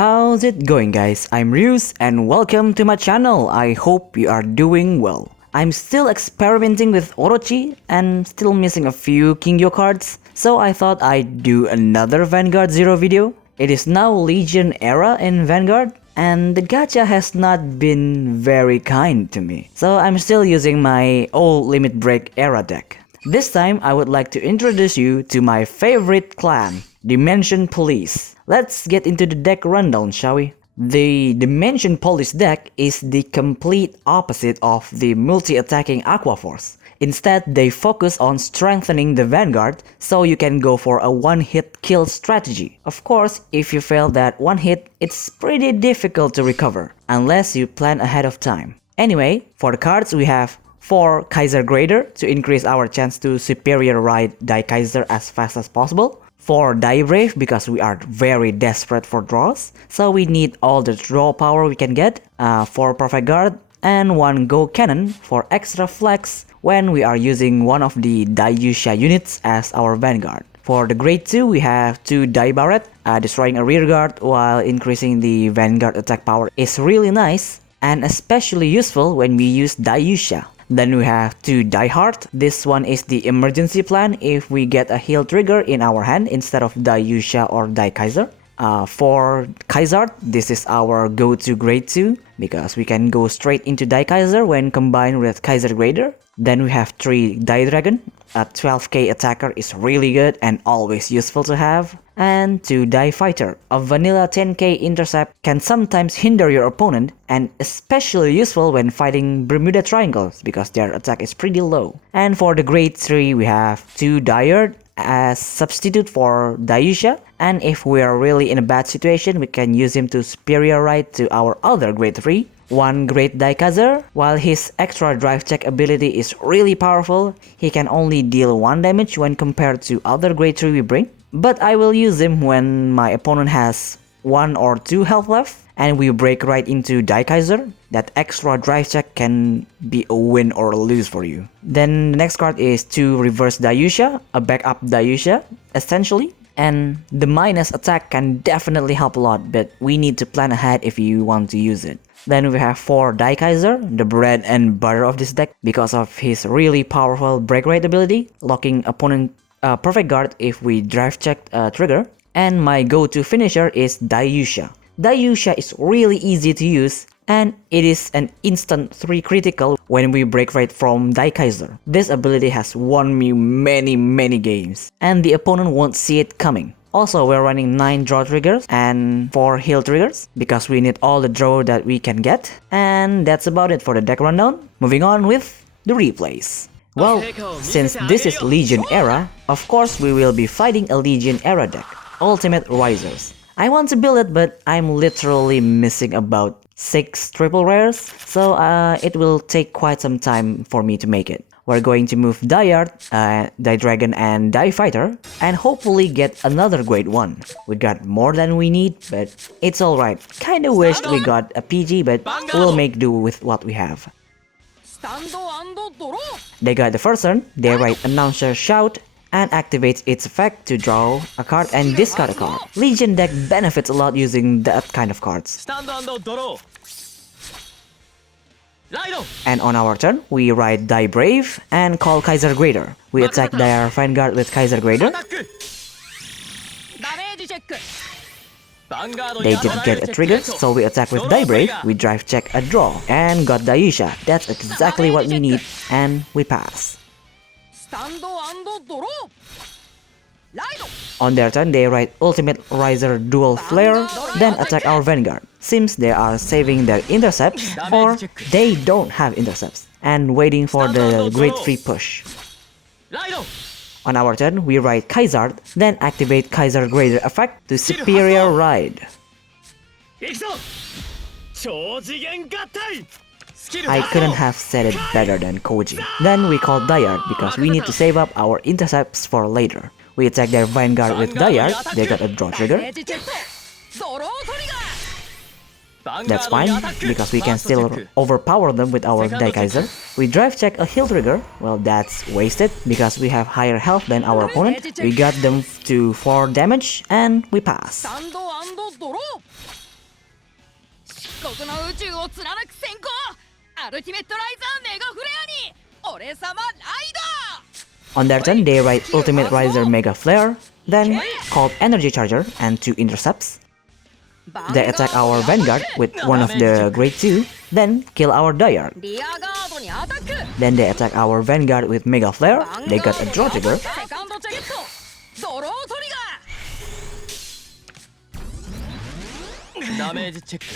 How's it going, guys? I'm Ryus and welcome to my channel. I hope you are doing well. I'm still experimenting with Orochi and still missing a few Kingyo cards, so I thought I'd do another Vanguard Zero video. It is now Legion era in Vanguard, and the gacha has not been very kind to me, so I'm still using my old Limit Break era deck. This time, I would like to introduce you to my favorite clan, Dimension Police. Let's get into the deck rundown, shall we? The Dimension Police deck is the complete opposite of the multi-attacking Aqua Force. Instead, they focus on strengthening the Vanguard, so you can go for a one-hit kill strategy. Of course, if you fail that one hit, it's pretty difficult to recover, unless you plan ahead of time. Anyway, for the cards we have 4 Kaiser Grader to increase our chance to superior ride Daikaiser as fast as possible. 4 Die Brave because we are very desperate for draws, so we need all the draw power we can get. 4 Perfect Guard and 1 Go Cannon for extra flex when we are using one of the Daiyusha units as our Vanguard. For the grade 2 we have 2 Die Barret, destroying a rear guard while increasing the Vanguard attack power is really nice and especially useful when we use Daiyusha. Then we have 2 Die Hard. This one is the emergency plan if we get a heal trigger in our hand instead of Daiyusha or Daikaiser. For Kaiser, this is our go-to grade 2 because we can go straight into Daikaiser when combined with Kaiser Grader. Then we have 3 Die Dragon. A 12k attacker is really good and always useful to have. And 2 Die Fighter. A vanilla 10k intercept can sometimes hinder your opponent and especially useful when fighting Bermuda Triangles because their attack is pretty low. And for the grade 3 we have 2 Diard as substitute for Daiyusha, and if we are really in a bad situation we can use him to superior ride to our other grade 3. 1 Great Daikaiser. While his extra drive check ability is really powerful, he can only deal 1 damage when compared to other grade 3 we bring. But I will use him when my opponent has 1 or 2 health left and we break right into Daikaiser. That extra drive check can be a win or a lose for you. Then the next card is 2 Reverse Daiyusha, a backup Daiyusha essentially. And the minus attack can definitely help a lot, but we need to plan ahead if you want to use it. Then we have 4 Daikaiser, the bread and butter of this deck because of his really powerful break rate ability, locking opponent Perfect Guard if we drive check trigger. And my go-to finisher is Daiyusha. Daiyusha is really easy to use and it is an instant 3 critical when we break right from Daikaiser. This ability has won me many games and the opponent won't see it coming. Also, we're running 9 draw triggers and 4 heal triggers because we need all the draw that we can get. And that's about it for the deck rundown. Moving on with the replays. Well, since this is Legion era, of course we will be fighting a Legion era deck, Ultimate Risers. I want to build it, but I'm literally missing about 6 triple rares, so it will take quite some time for me to make it. We're going to move Diard, Die Dragon and Die Fighter, and hopefully get another grade 1. We got more than we need, but it's alright. Kinda wished we got a PG, but we'll make do with what we have. They got the first turn, they write Announcer Shout, and activates its effect to draw a card and discard a card. Legion deck benefits a lot using that kind of cards. And on our turn, we write Die Brave and call Kaiser Grader. We attack their Vanguard with Kaiser Grader. They didn't get a trigger, so we attack with Die Brave. We drive check a draw and got Daiyusha. That's exactly what we need and we pass. On their turn, they write Ultimate Riser Dual Flare, then attack our Vanguard. Seems they are saving their intercepts, or they don't have intercepts, and waiting for the grade 3 push. On our turn, we write Kaiser, then activate Kaiser Grader effect to superior ride. I couldn't have said it better than Koji. Then we call Diard because we need to save up our intercepts for later. We attack their Vanguard with Diard, they got a draw trigger. That's fine, because we can still overpower them with our Daikaiser. We drive check a heal trigger, well that's wasted, because we have higher health than our opponent. We got them to 4 damage, and we pass. 国の宇宙を貫く先行アルティメットライザーメガフレアに俺様ライド On their turn, they ride Ultimate Riser Mega Flare, then called Energy Charger and 2 intercepts. They attack our Vanguard with one of the Grade 2, then kill our Diard. リアガードにアタック Then they attack our Vanguard with Mega Flare, they got a Draw Trigger, セカンドチェゲットドロートリガーダメージチェック。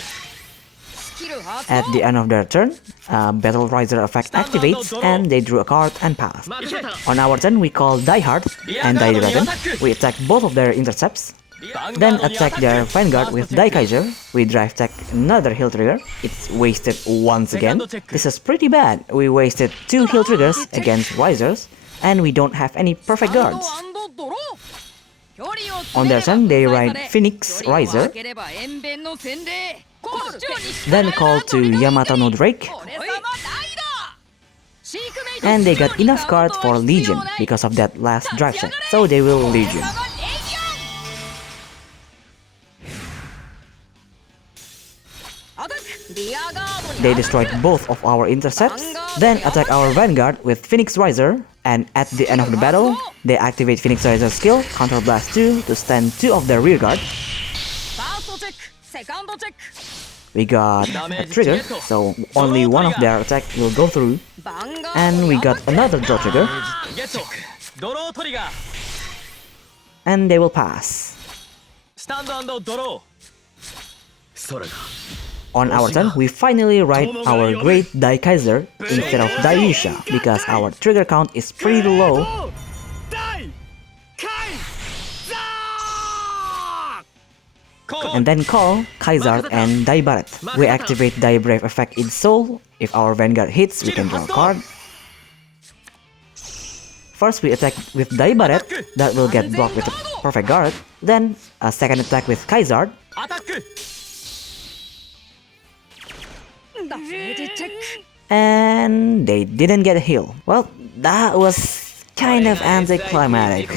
スキル発 At the end of their turn, Battle Riser effect activates and they drew a card and pass. On our turn, we call Die Hard and Die Dragon. We attack both of their intercepts, then attack their Vanguard with Daikaiser. We drive tech another heal trigger. It's wasted once again. This is pretty bad. We wasted 2 heal triggers against Risers, and we don't have any perfect guards. On their turn, they ride Phoenix Riser, then call to Yamato no Drake, and they got enough cards for Legion because of that last drive check, so they will Legion. They destroyed both of our intercepts, then attack our Vanguard with Phoenix Riser, and at the end of the battle, they activate Phoenix Riser's skill, Counter Blast 2, to stand 2 of their rear guard. We got a trigger, so only one of their attack will go through, and we got another draw trigger, and they will pass. On our turn, we finally ride our great Daikaiser instead of Daiyusha because our trigger count is pretty low. And then call Kaiser and Daibaret. We activate Dai Brave effect in Soul. If our Vanguard hits, we can draw a card. First we attack with Daibaret, that will get blocked with a perfect guard. Then a second attack with Kaiser. And they didn't get a heal. Well, that was kind of anticlimactic,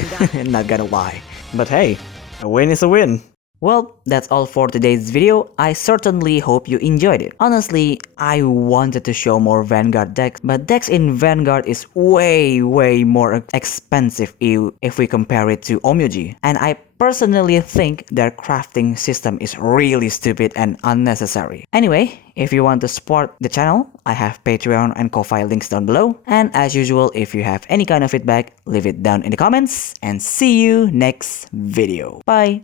not gonna lie. But hey, a win is a win. Well, that's all for today's video. I certainly hope you enjoyed it. Honestly, I wanted to show more Vanguard decks, but decks in Vanguard is way more expensive if we compare it to Omuji. And I personally think their crafting system is really stupid and unnecessary. Anyway, if you want to support the channel, I have Patreon and Ko-Fi links down below. And as usual, if you have any kind of feedback, leave it down in the comments. And see you next video. Bye!